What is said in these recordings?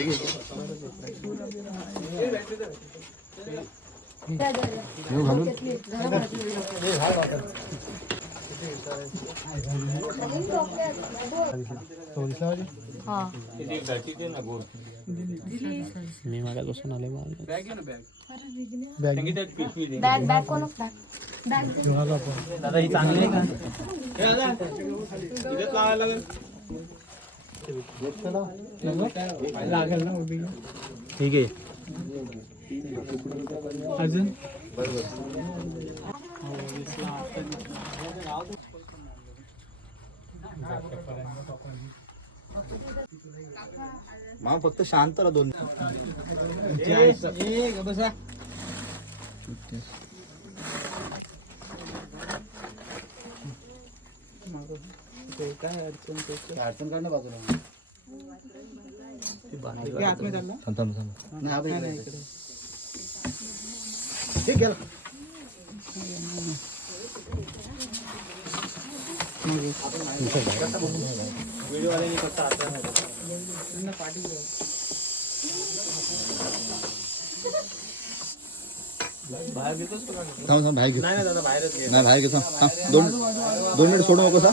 되게 हा आले मग बॅग बॅग कोण बॅग दादा ही। चांगली आहे का ठीक आहे अजून? मा फक्त शांत राहा दोन। काय अडचण काय नाही बाजूला थांब, थांब, थांब. नाही, ठीक थांब बाहेर घे नाही बाहेर घे थांब थांब दोन दोन मिनिट सोडू नको सा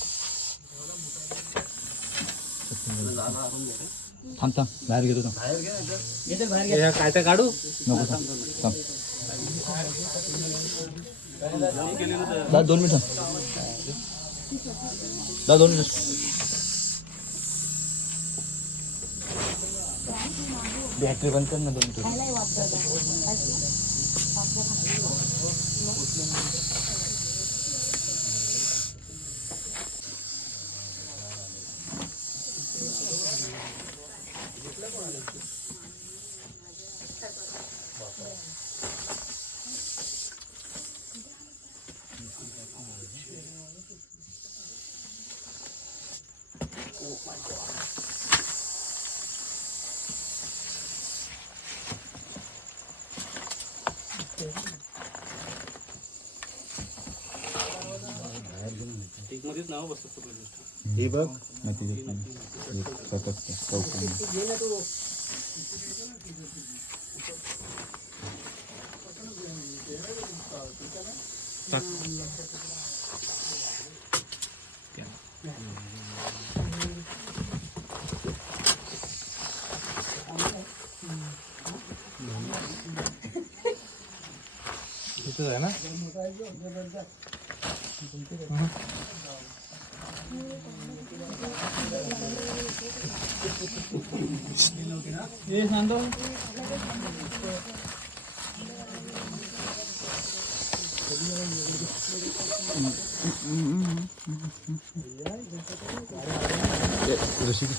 थांब थांब बाहेर घेतो थांब. हे काय तर काढू? नको थांब थांब. दा दोन मिनिट. थांब. दा दोन मिनिट. बॅटरी बंद कर ना दोन मिनिट. हे बघ नाही तिथे थांब. एक स्वतःच चौकोनी. आहे ना ए, रशी घे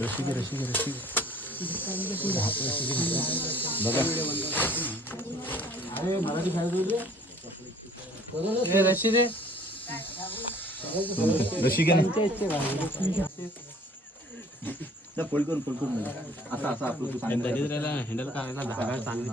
रशी घे रशी घे रशी घे हा, रशी. बघा रशी घे ना ना, फोल्ड करून फोल्ड करून नाही. असं असं आपलं तू सांगितलं. हँडल करायला धागा चांगली